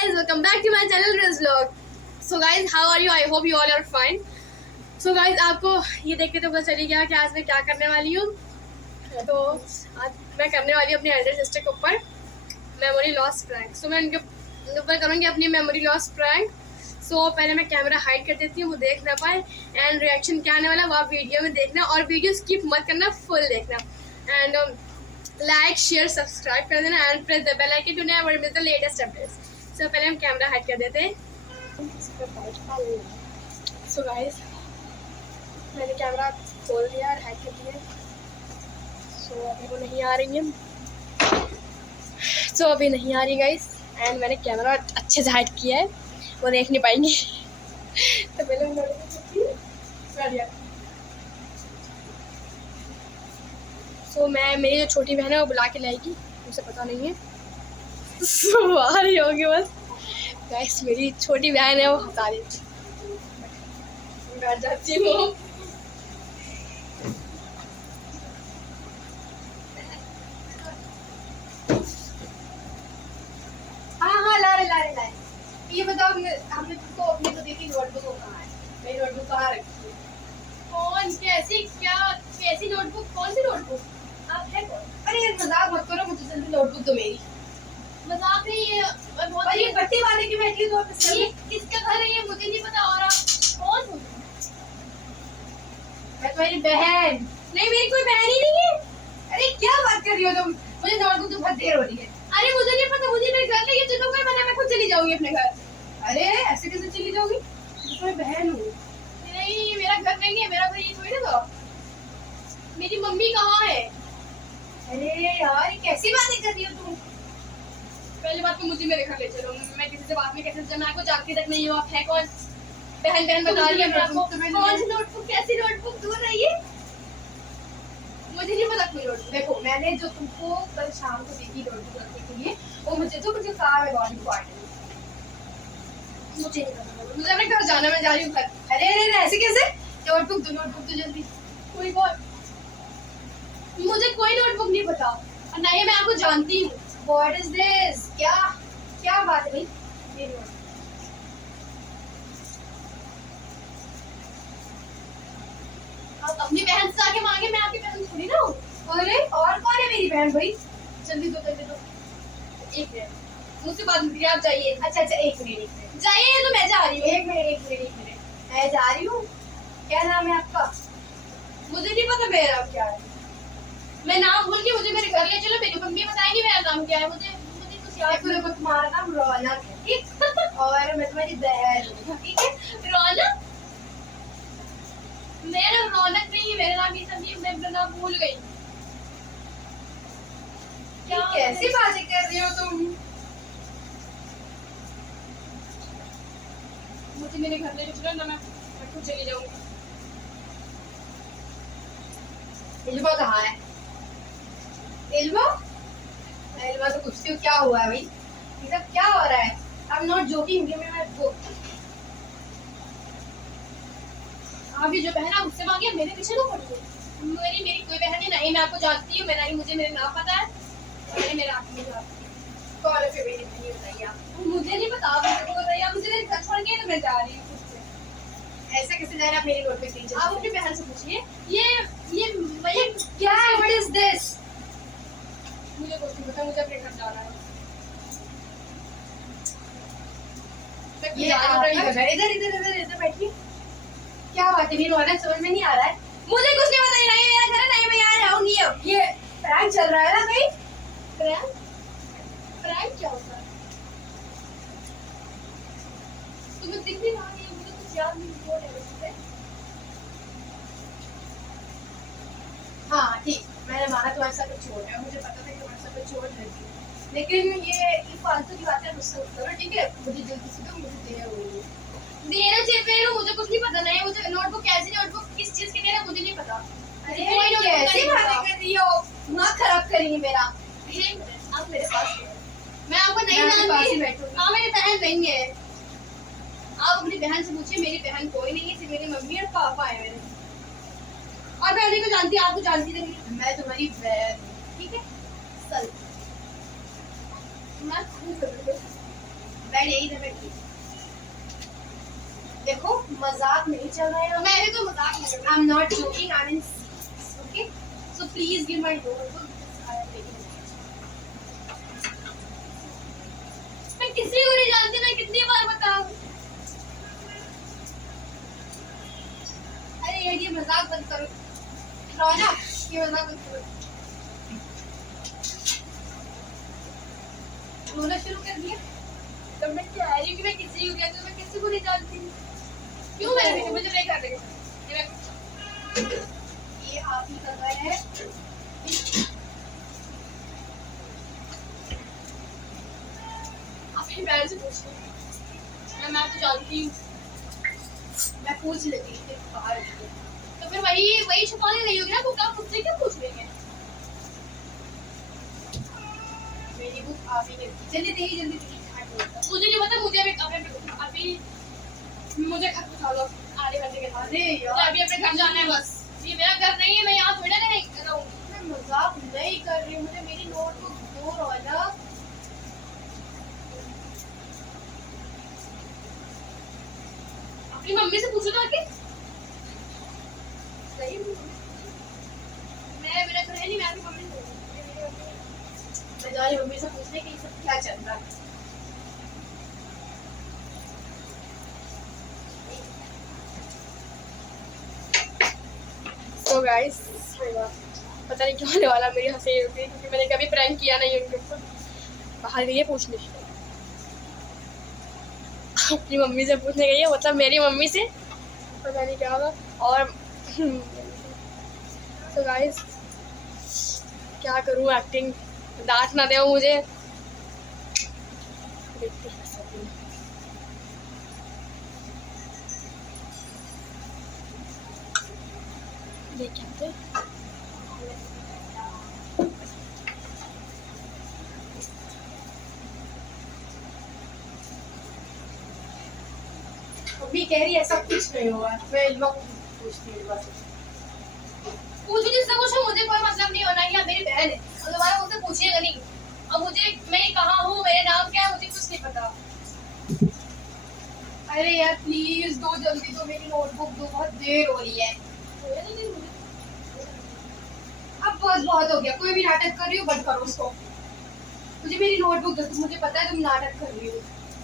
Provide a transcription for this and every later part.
guys, welcome back to my channel Riz Vlog. So guys, how are you? I hope you all are fine. So guys, आपको ये देख के तो पता चली गया कि आज मैं क्या करने वाली हूँ. तो आज मैं करने वाली हूँ अपनी एल्डर सिस्टर के ऊपर मेमोरी लॉस प्रैंक. सो मैं उनके ऊपर करूँगी अपनी मेमोरी लॉस प्रैंक. सो पहले मैं कैमरा हाइड कर देती हूँ, वो देख ना पाए, एंड रिएक्शन क्या आने वाला वो आप वीडियो में देखना, और वीडियो स्किप मत करना, फुल देखना, एंड लाइक शेयर सब्सक्राइब कर देना and press the bell icon to never miss the latest updates. So पहले हम कैमरा हाइड कर देते हैं. सो गाइस, मैंने कैमरा खोल दिया और हाइड कर दिया. सो अभी वो नहीं आ रही है. सो अभी नहीं आ रही गाइस, एंड मैंने कैमरा अच्छे से हाइड किया है, वो देख नहीं पाएंगे. तो पहले हम सो मैं मेरी जो छोटी बहन है वो बुला के लाएगी, मुझे पता नहीं है. सो आ रही होगी बस गाइस. मेरी छोटी बहन है, वो हंसा रही थी. बैठ जाती हूँ. हाँ ला रहे. ये बताओ, हमने तुमको अपने को दी थी नोटबुक, कहाँ है? मेरी नोटबुक कहाँ रखी है? कौन कैसी नोटबुक? कौन सी नोटबुक? आप है कौन? अरे यार मजाक मत करो, मुझे जल्दी नोटबुक तो मेरी मजाक नहीं है. बहुत ये बट्टी वाले की बैठी है. ये किसका घर है ये मुझे नहीं पता. और आप कौन हो? मैं तुम्हारी बहन. नहीं, मेरी कोई बहन ही नहीं है. अरे क्या बात कर रही हो तुम? मुझे नोटबुक तो बहुत देर हो रही है. अरे मुझे नहीं पता, मुझे मेरे घर लेके चलो. मैं खुद चली जाऊंगी अपने घर. अरे ऐसे कैसे चली जाओगी? मैं बहन हूँ. नहीं, मेरा घर नहीं है. मेरा घर ये थोड़ी ना था. मेरी मम्मी कहाँ है? अरे यार, कैसी बातें कर रही हो तुम? पहली बात तो मुझे मेरे घर ले चलो. मैं किसी से बात नहीं कैसे, मैं आपको जानती तक नहीं हूँ. आप है कौन? बहन बता रही है आपको. कौन सी नोटबुक? कैसी नोटबुक? दूर रहिए, मुझे नहीं पता कोई नोटबुक. देखो, मैंने जो तुमको कल शाम को दी थी नोटबुक रखने के लिए, वो मुझे काम है बॉडी पार्ट. मुझे नहीं पता, मुझे अपने घर जाना. मैं जा रही हूँ घर. अरे ऐसे कैसे? नोटबुक तो जल्दी. मुझे कोई नोटबुक नहीं पता, और ना ही मैं आपको जानती हूँ. What is this? क्या बात है भाई? मेरी नोटबुक आप अपनी बहन से आके मांगे. मैं आपकी बहन थोड़ी ना हूँ. अरे और कौन है मेरी बहन भाई? जल्दी दो. एक मिनट, मुझसे बात नहीं. आप जाइए. अच्छा, एक मिनट जाइए. तो मैं जा रही हूँ. एक मिनट मैं जा रही हूँ. क्या नाम है आपका? मुझे नहीं पता मेरा नाम क्या है. मैं नाम भूल गई. मुझे मेरे घर ले चलो. मेरी मम्मी बताएंगी मेरा नाम क्या है. मुझे कुछ याद नहीं. तुम्हारा नाम रौनक है, ठीक? और मैं तुम्हारी बहन हूँ, ठीक है? रौनक? मेरा रौनक नहीं है. मेरा नाम ये सब नहीं. मैं अपना नाम भूल गई. क्या कैसी बातें कर रही हो तुम? मुझे मेरे घर ले चलो ना. मैं खुद चली जाऊंगी. इल्मा कहाँ है? इल्मा तो पूछती हूँ क्या हुआ है भाई? ये सब क्या हो रहा है? I'm not joking. आप ये जो बहन आप उससे मांगी, मेरे पीछे क्यों पड़ी हो? मेरी कोई बहन नहीं. मैं आपको जानती हूँ. मैं नहीं, मुझे मेरा नाम पता है. मेरा आपको कौन है फिर? मेरी नहीं बताइए आप. मुझे नहीं पता. आप मेरे को बताइए. आप मुझे मेरे घर छोड़ के तो मैं जा रही हूँ. ऐसा कैसे जा रहा है? आप मेरी नोट पे कीजिए. आप अपनी बहन से पूछिए. ये क्या है? What is this? मुझे कुछ नहीं पता. मुझे अपने घर जाना है. ये इधर बैठिए. क्या बात है? मेरी रौनक समझ में नहीं आ रहा है. मुझे कुछ नहीं पता. नहीं मेरा घर है, नहीं मैं यहाँ जाऊंगी. ये प्रैंक चल रहा है ना भाई? प्रैंक क्या होता है? तुम्हें दिख नहीं रहा है? मुझे कुछ याद नहीं. बोल है वैसे. हाँ ठीक, मैंने माना तुम्हारे साथ कुछ छोड़ है. मुझे पता था कि तुम्हारे साथ कुछ छोड़ रहती है, लेकिन ये फालतू की बातें मुझसे मत करो, ठीक है? मुझे जल्दी से दो. मुझे देर हो रही है. देना चाहिए. मुझे कुछ नहीं पता. नहीं, मुझे नोटबुक कैसी नोटबुक किस चीज की देना मुझे नहीं पता. अरे कैसी बातें कर रही हो? दिमाग खराब करेंगे मेरा. आप मेरे पास मैं आपको नहीं जानती. हाँ, मेरी बहन नहीं है. आप अपनी बहन से पूछिए. मेरी बहन कोई नहीं है, सिर्फ मेरी मम्मी और पापा है मेरे. और मैं उन्हीं को जानती हूँ. आपको जानती नहीं. मैं तुम्हारी बहन हूँ, ठीक है? चल मैं बैठ यही था बैठ। देखो मजाक नहीं चल रहा है। मैं भी तो मजाक नहीं कर रही। I am not joking, I mean okay, so please give my notebook. मैं किसी को नहीं जानती, मैं कितनी बार बताऊं। अरे ये मजाक बंद करो रौनक, ये मजाक बंद करो। रोना शुरू कर दिया। तो मैं कह रही हूँ कि मैं किसी को कहती हूँ, मैं किसी को नहीं जानती। क्यों मेरे पीछे मुझे नहीं कर रही? ये आप ही कर रहे हैं। अपनी बहन से पूछ लो। मैं तो जानती हूँ। मैं पूछ लेती हूँ बाहर, तो फिर वही छुपाने नहीं होगी ना। वो काम मुझसे क्यों पूछ रही है? मेरी बुक आप ही जल्दी दे, जल्दी दे। मुझे नहीं पता, मुझे अभी मुझे घर पहुंचा दो आधे घंटे के बाद। अरे यार अभी अपने घर जाना है बस। ये मेरा घर नहीं है, मैं यहाँ थोड़ी ना रहूँ। मैं मजाक नहीं कर रही हूँ, मुझे मेरी नोटबुक दो रौनक। अपनी मम्मी से पूछो तो आके। सही मेरा घर है नहीं, मैं अपनी मम्मी से मैं जा रही मम्मी से पूछने कि सब क्या चल रहा है। तो गाइस पता नहीं क्यों होने वाला, मेरी हंसी रुकी क्योंकि मैंने कभी प्रैंक किया नहीं उनके ऊपर। बाहर गई है पूछने, अपनी मम्मी से पूछने गई है, मतलब मेरी मम्मी से। पता नहीं क्या होगा। और तो गाइस क्या करूँ, एक्टिंग डांट ना दे मुझे। देखते मम्मी कह रही है सब कुछ नहीं हुआ। मैं इल्मा को पूछती हूँ बस। पूछो जिससे कुछ, मुझे कोई मतलब नहीं होना। या मेरी बहन है और दोबारा मुझसे पूछिएगा नहीं। अब मुझे मैं कहाँ हूँ, मेरा नाम क्या है, मुझे कुछ नहीं पता। अरे यार प्लीज दो जल्दी, तो मेरी नोटबुक दो, बहुत देर हो रही है। अब बस बहुत हो गया, कोई भी नाटक कर रही हो बंद करो उसको। मुझे मेरी नोटबुक दो, मुझे पता है तुम नाटक कर रही हो।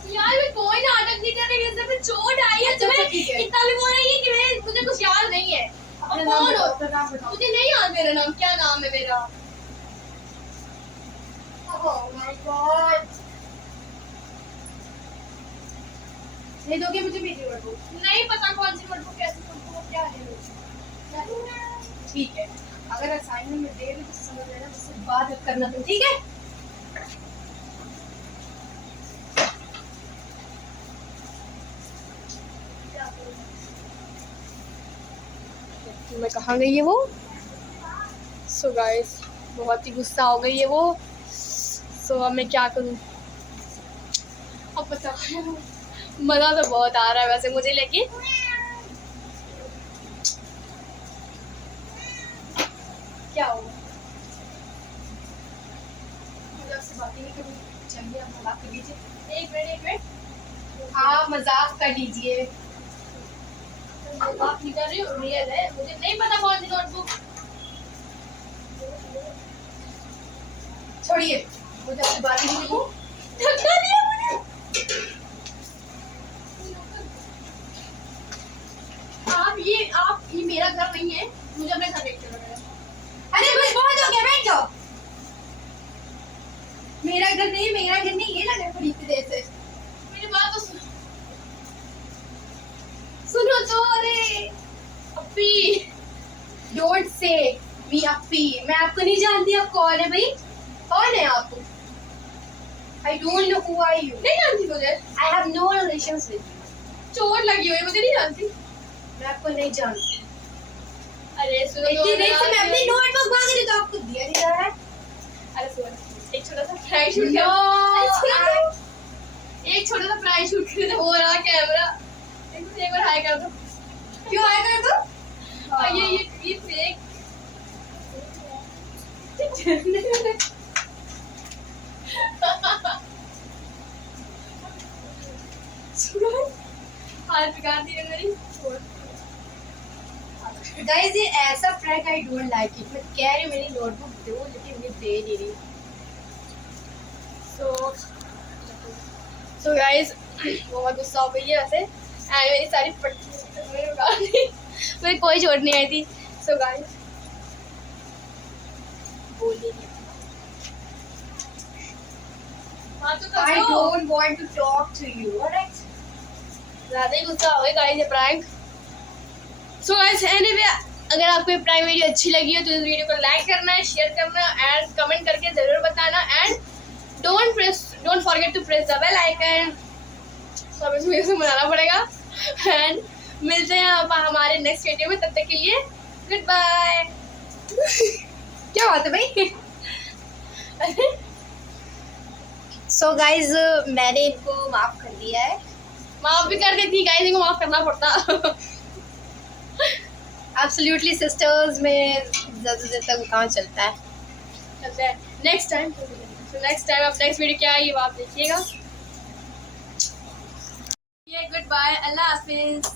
यार मैं कोई नाटक नहीं कर रही, जैसे चोट आई है तुम्हें इतना भी बोल रही है कि मुझे कुछ याद नहीं है। अब कौन हो? मुझे नहीं याद मेरा नाम, क्या नाम है मेरा? ओह माय गॉड, नहीं दोगे मुझे मेरी नोटबुक? नहीं पता कौन सी नोटबुक, कैसी नोटबुक, क्या है? ठीक है, अगर असाइनमेंट में दे रहे तो समझ लेना, मुझसे बात करना तुम, ठीक है? मैं कहाँ गई है वो? सो गाइस बहुत ही गुस्सा हो गई है वो। सो अब मैं क्या करूँ? अब पता मज़ा तो बहुत आ रहा है वैसे मुझे, लेकिन क्या होगा? मुझे आपसे बात ही नहीं करूँ। चलिए आप मजाक कर लीजिए। एक मिनट हाँ मजाक कर लीजिए। मजाक नहीं कर रही हूँ, रियल है। मुझे नहीं पता कौन सी नोटबुक। छोड़िए, मुझे आपसे बात ही नहीं करूँ। आप ये मेरा घर नहीं है, मुझे अपने घर देख चलो। अरे बस बहुत हो गया, बैठ जाओ। मेरा घर नहीं, मेरा घर नहीं, ये ना घर खरीदते देर से। मेरी बात तो सुनो तो। अरे अपी, डोंट से मी अपी। मैं आपको नहीं जानती, आप कौन है भाई? कौन है आप? I don't know who are you. नहीं जानती मुझे। I have no relations with you. चोट लगी हुई, मुझे नहीं जानती। मैं आपको नहीं जानती। अरे सुनो, इतनी देर से मैं अपनी नोटबुक मांग रही तो आपको दिया नहीं जा रहा है। अरे सुनो, एक छोटा सा फ्राई शूट कर, एक छोटा सा फ्राई शूट कर हो रहा कैमरा। एक बार हाय कर दो। क्यों हाय कर दो? ये फेक। हाथ बिगाड़ दी है मेरी। गाइस ये ऐसा prank I don't like it. मैं कह रही हूँ मेरी नोटबुक दो, लेकिन मुझे दे नहीं रही। सो गाइस बहुत गुस्सा हो गई है वैसे, एंड मेरी सारी पट्टी मेरी कोई चोट नहीं आई थी। सो गाइस बोलिए I don't want to talk to you. Alright. ज़्यादा ही गुस्सा हो गया गाइस ये प्रैंक। सो गाइस एनीवे अगर आपको ये प्रैंक वीडियो अच्छी लगी हो तो इस वीडियो को लाइक करना है, शेयर करना एंड कमेंट करके ज़रूर बताना, and don't forget to press the bell icon. तो अब इस वीडियो से मनाना पड़ेगा, एंड मिलते हैं अब हमारे नेक्स्ट वीडियो में। तब तक के लिए गुड बाय। क्या बात है भाई? सो गाइज मैंने इनको माफ कर दिया है। माफ भी कर देती गाइस, इनको माफ करना पड़ता। एब्सोल्युटली सिस्टर्स में ज़्यादा देर तक काम चलता है। चलते हैं नेक्स्ट टाइम। अब नेक्स्ट वीडियो क्या है ये आप देखिएगा। ये गुड बाय, अल्लाह हाफिज।